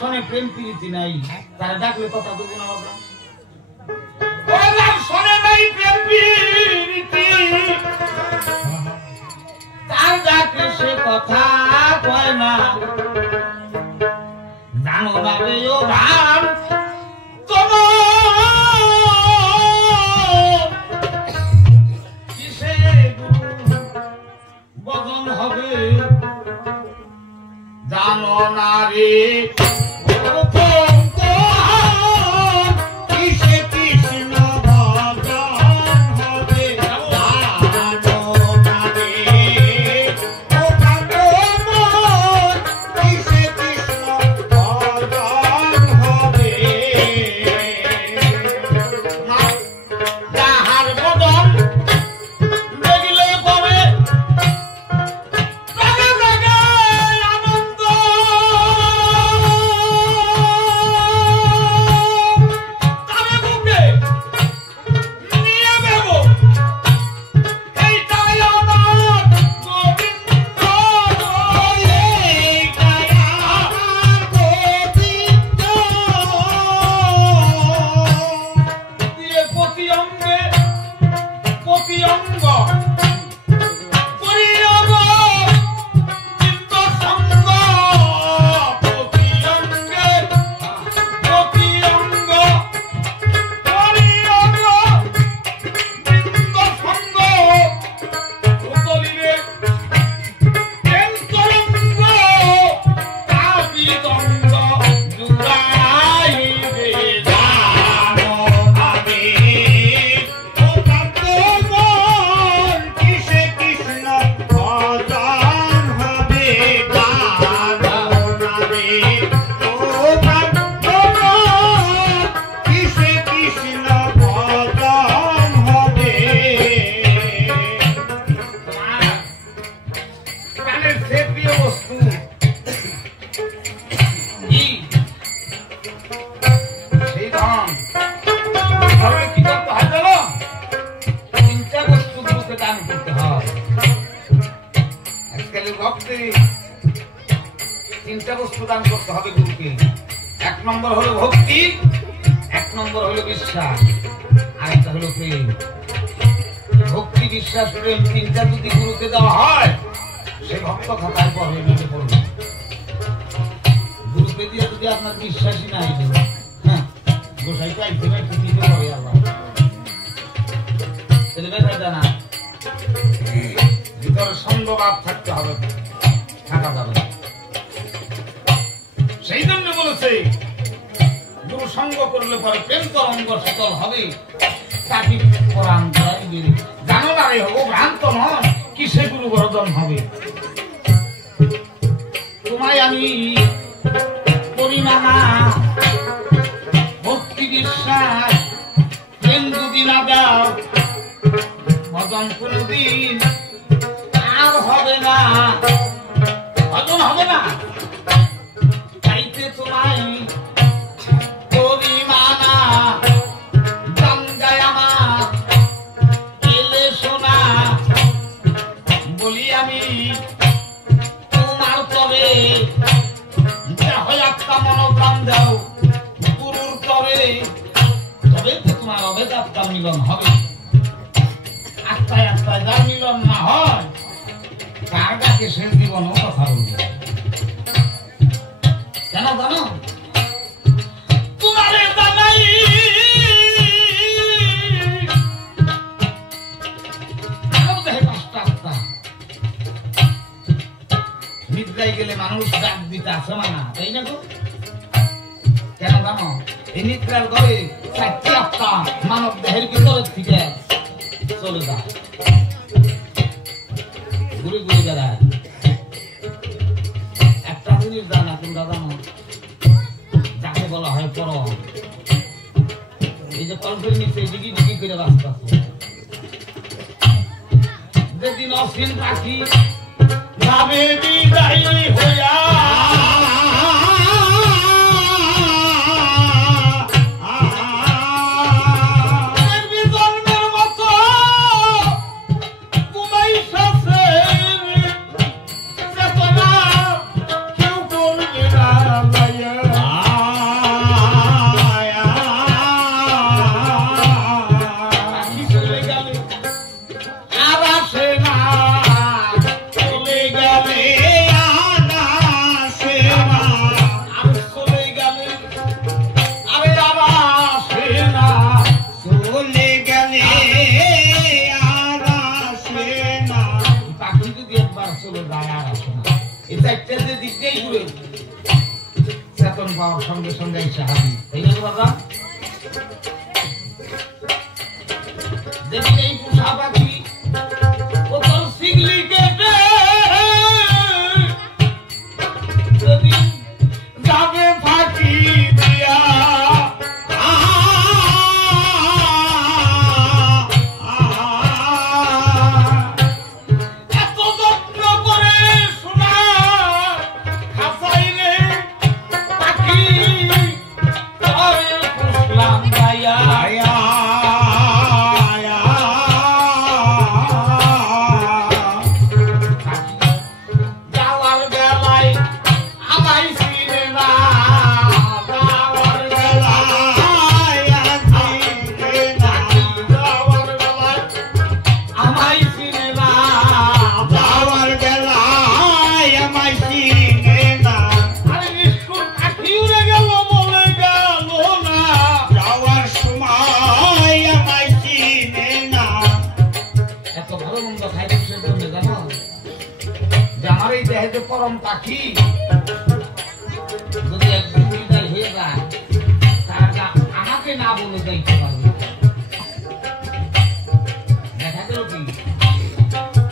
শোনে প্রেম প্রীতি নাই তারা ডাকলে কথা দেবো না বাবা শোনে নাই প্রেম প্রীতি তার ডাকলে সে কথা কয় না জানো না রে ও ভাব তোমার কিসে বদন হবে জানো না রে তিনটা বস্তু দান করতে হবে গুরুকে। এক নম্বর হলো ভক্তি, এক নম্বর হলো বিশ্বাস, আরেকটা হলো প্রেম। ভক্তি, বিশ্বাস, প্রেম তিনটা যদি গুরুকে দেওয়া হয় সে ভক্ত খাতায় পড়বে, নিজে পড়বে। গুরুকে দিয়ে যদি আপনার বিশ্বাসই না হয়, হ্যাঁ গোসাই চাইতে দিতে হবে আল্লাহ ছেলেমেয়েটা না, ভিতরে সঙ্গভাব থাকতে হবে, থাকা যাবে। সেই জন্য বলেছে গুরু সঙ্গ করলে পরে প্রেম তরঙ্গ শীতল হবে, তাকে কোরআন জানো না রে হবো ভ্রান্ত নয়, কিসে গুরু বর্ধন হবে। তোমায় আমি পরিমাণা ভক্তি বিশ্বাস প্রেম যদি না দাও, ভজন কোনদিন আর হবে না, ভজন হবে না। চাইতে তোমায় পরিমাণা গঙ্গায় আমার এলে শোনা, বলি আমি তোমার তবে একটা মনোপ্রাণ দাও গুরুর তবে, তবে তো তোমার অভেদাত্মার মিলন হবে। আত্মায় আত্মায় যার মিলন না হয় তার ডাকে শেষ জীবনও কথা বলবে। কেন জানো? তোমারে জানাই নিদ্রায় গেলে মানুষ ডাক দিতে আসে না, তাই না গো? কেন জানো? এই নিদ্রার ঘরে চারটি আত্মা মানব দেহের ভিতরে থেকে চলে যায়, ঘুরে ঘুরে বেড়ায়। একটা জিনিস জানা তোমরা জানো, যাকে বলা হয় পরম। এই যে কল্পের নিচে ডিগি ডিগি করে রাস্তা আছে, যেদিন অসীম পাখি যাবে বিদায় হইয়া, দর্শন পাওয়ার সঙ্গে সঙ্গে এসে হাবি, তাই না বাবা? দেখি এই পোষা পাখি ও তোর শিগলি কেটে যদি যাবে ফাঁকি দিয়া পরম পাখি যদি একদিন বিদায় হয়ে যায় তারা আমাকে না বলে যাইতে পারবে। দেখা গেল কি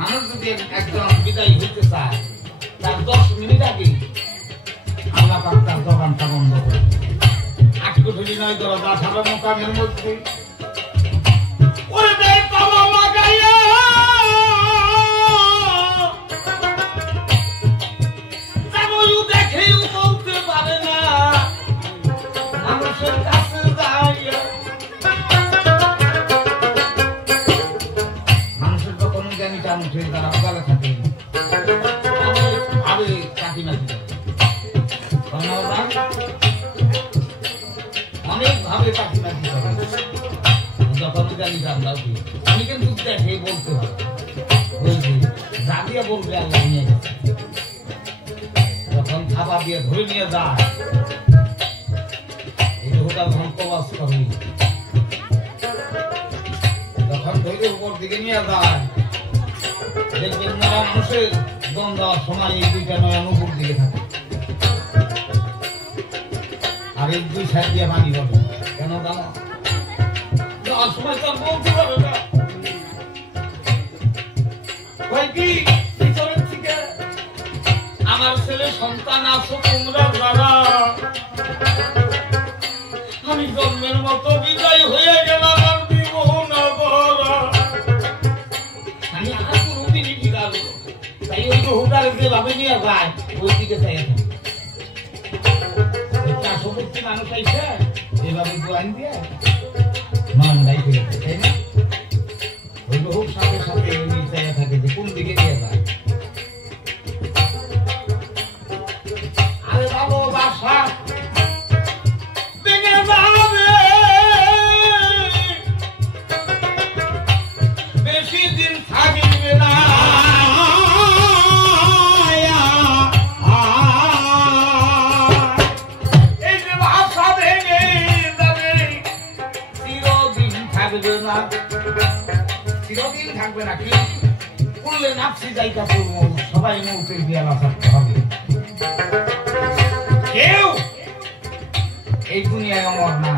মানুষ যদি একজন বিদায় হইতে চায় তার 10 মিনিট আগে আল্লাহ পাক তার দোকানটা বন্ধ করে আটকুঠুরি নয় দরজা ছাড়া মোকামের মধ্যে ওরে দেয় তালা লাগাইয়া দেখেও বলতে পারে না মানুষের কাছে দাঁড়িয়ে মানুষের তো কোনো জ্ঞানীটা মুঠে তারা অগালে থাকে ভাবে কাটি মাটি অনেক ভাবে কাটি মাটি করে যখন জ্ঞানীটা আমরা আমি কিন্তু দেখে বলতে হবে বলছি জাদিয়া বলবে আল্লাহ নিয়ে গেছে যখন খাবার দিয়ে ধরে নিয়ে যায় এই রোগটা ধ্বংসবাস করে যখন ধরে উপর দিকে নিয়ে যায় দেখবেন না মানুষের দম দেওয়ার সময় এই দুইটা নয়ন উপর দিকে থাকে আর এই দুই সাইড দিয়ে পানি পাবে কেন জানো যাওয়ার সময় তো বলতে পারে না কি আমার ছেলে সন্তান আছো তোমরা যারা আমি জন্মের মতো বিদায় হয়ে গেলাম আর দিব না বলা আমি আর কোনদিনই বিদায় তাই ওই হুদার যেভাবে নিয়ে যায় ওই দিকে চাই চাষবর্তী মানুষ আইসে এভাবে দোয়ান দিয়ে মান দায়ী ফিরে তাই না ওই হুক সাথে সাথে চাইয়া থাকে যে কোন দিকে নিয়ে যায় বেশি দিন থাকবে না এই যে ভাষা ভেঙে যাবে চিরদিন থাকবে না চিরদিন থাকবে না কি করলে নাপসি জায়গা করবো সবাই মৌতের বিয়ালা থাকতে হবে কেউ এই দুনিয়ায় অমর না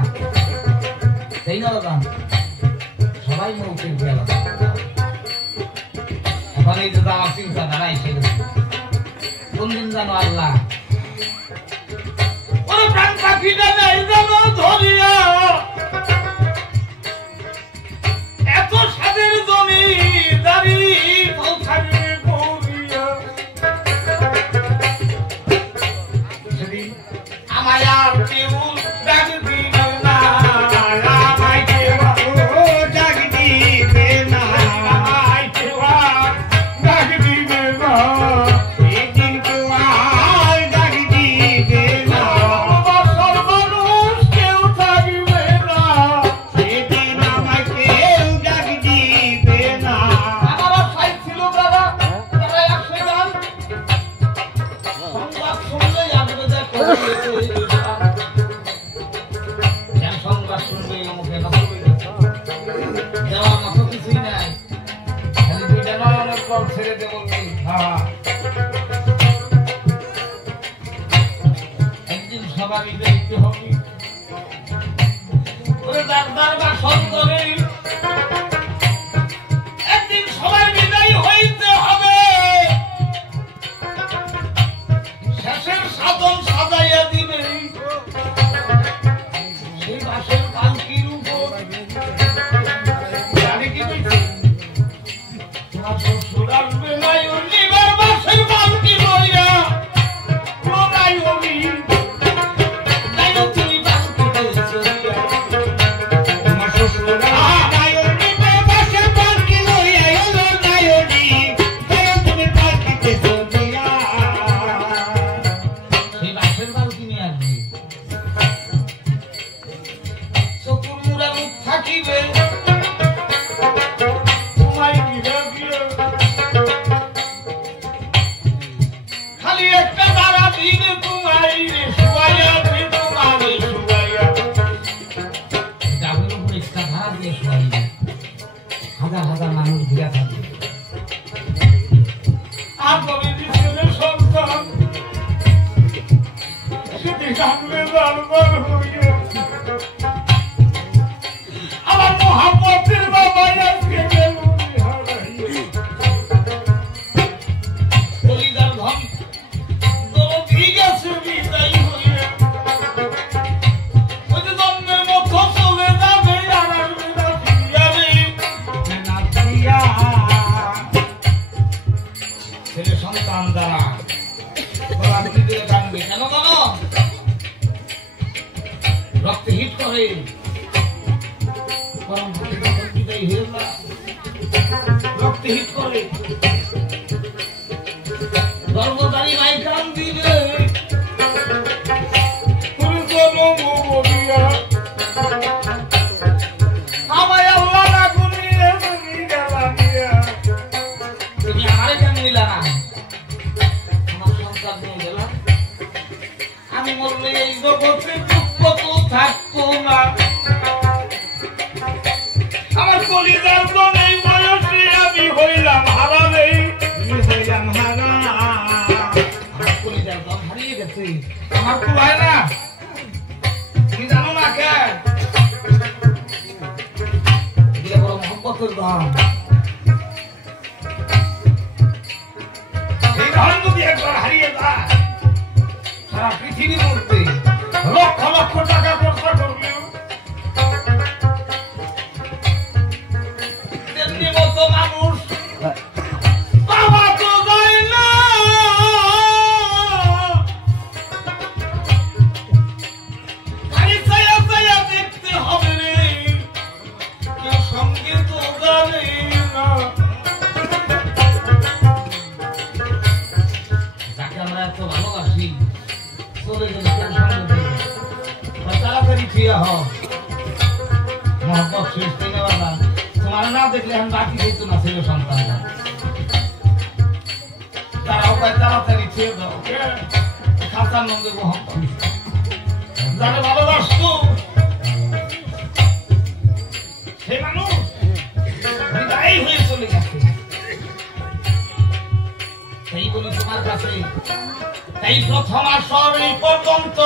তাই না দাদা সবাই মৌতের বিয়ালা এখন এই যে আমার চিন্তাধারা এসে গেছে কোন দিন জানো আল্লাহ ওরে প্রাণ পাখিটা নেই জানো ধরিয়া এত সাদের জমি দাঁড়িয়ে থাকবে পড়িয়া সেদিন আমায় আর কেউ ডাক দিবে না আমায় কেউ ডাক দিবে না আমায় কেউ ডাক দিবে না সেদিন কেউ আর ডাক দিবে না বছর মানুষ কেউ থাকবে না সেদিন আমায় কেউ ডাক দিবে না আমার সাইড ছিল দাদা তারা একশো গান সংবাদ শুনলে আসবে দেখো সংবাদ শুনবে আমাকে দেওয়ার মতো কিছুই নাই খালি দুইটা নয়নের পর ছেড়ে দেবো একদিন সবারই দেখতে হবে ওরে ডাক্তার বা সন্তরে একদিন সবাই বিদায় হইতে হবে শেষের সাধন সাজাইয়া দিবে সেই বাসের পালকির উপর জানি কি বলছে তোমার শ্বশুর আসবে নাই নিবার বাসের পালকি লইয়া নাই আমি নাই তুমি পালকিতে চলিয়া তোমার শ্বশুর নাই নিবার বাসের পালকি লইয়া এলো নাই তুমি পালকিতে চলিয়া সেই বাসের পালকি নিয়ে আসবে চতুর্মুড়া মুখ থাকিবে তোমায় দিবে খালি একটা তারা দিবে তোমায় শুয়াইয়া তোমারে শুয়াইয়া ডাবলের উপরে একটা ভাড়া দিয়ে শুয়াইবে হাজার হাজার মানুষ ভিড়া থাকবে আর তবে ছেলে সন্তান সেটি সামনে বারবার হইয়া আমার মোহাম্মতের বাবা আজকে গেল কলিজার ধন দরদি গেছে বিদায় হয়ে ওই যে জন্মের মতো চলে যাবে আর আসবে না ফিরিয়া রে না ফিরিয়া ছেলে সন্তান দ্বারা গোলাম দিতে টানবে কেন জানো রক্তে হিট করে রক্তে হিট করে গর্ভধারী মাই কান দিলে আমায় আল্লাহ না গুনিয়ে তুমি গেলা নিয়া তুমি আমারে কেন নিলা না আমার সংসার নিয়ে গেলা আমি মরলে এই জগতে দুঃখ তো থাকতো না আমার কলিজার ধন এই বয়সে আমি হইলাম হারা নেই হইলাম হারা আমার কলিজার ধন হারিয়ে গেছে আমার কুলায় না তুমি জানো না কে এটা বড় মহব্বতের ধন এই ধন যদি একবার হারিয়ে যায় সারা পৃথিবীর মধ্যে লক্ষ লক্ষ টাকা খরচা করবে মানুষ বাবা তো যায় না খালি চাইয়া চাইয়া দেখতে হবে রে কেউ সঙ্গে তো জানে না যাকে আমরা এত ভালোবাসি চলে গেলে কেউ সঙ্গে তাড়াতাড়ি ফিরে হও মহব্বত শেষ থেকে বাবা তোমার না দেখলে আমি বাকি দিত না ছেলে সন্তানরা তারাও পায় তাড়াতাড়ি ছেড়ে দাও খাতার নন্দে মহব্বত যারা ভালোবাসতো সে মানুষ বিদায় হয়ে চলে গেছে সেই বলি তোমার কাছে এই প্রথম আসর এই পর্যন্ত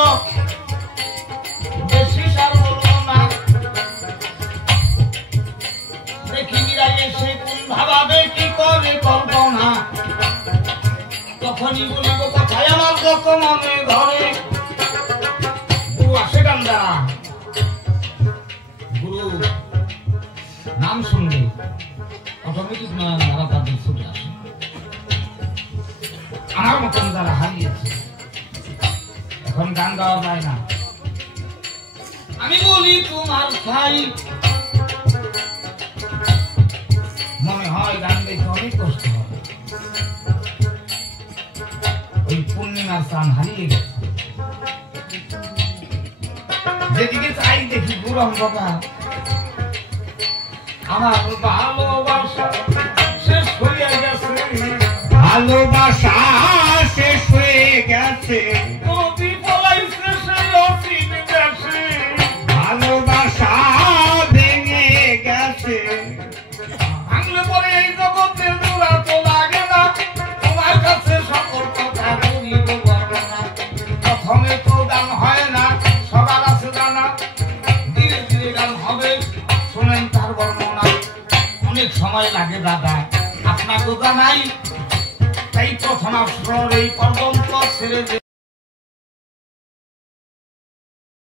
বেশি সার বলবো না পৃথিবীরা এসে কোন ভাবাবে কি করে কল্পনা তখনই বলিব কথায় আমার যত মনে ধরে গুরু আসে কান্দা গুরু নাম শুনলে অটোমেটিক তারা তাদের ছুটে আসে আমার মতন যারা হারিয়েছে এখন গান গাওয়া যায় না আমি বলি তোমার ভাই মনে হয় গান দেখে অনেক কষ্ট হবে ওই পূর্ণিমার চাঁদ হারিয়ে গেছে যেদিকে চাই দেখি পুরো অন্ধকার আমার ভালোবাসা শেষ হয়ে গেছে ভালোবাসা শেষ হয়ে গেছে নদী পলাইছে সেই অসীম গেছে ভালোবাসা ভেঙে গেছে ভাঙলে পরে এই জগতের জোড়া তো লাগে না তোমার কাছে সকল কথা বলিব বর্ণনা প্রথমে তো গান হয় অনেক সময় লাগে দাদা, আপনাকে জানাই। তাই প্রথম আসর এই পর্যন্ত ছেড়ে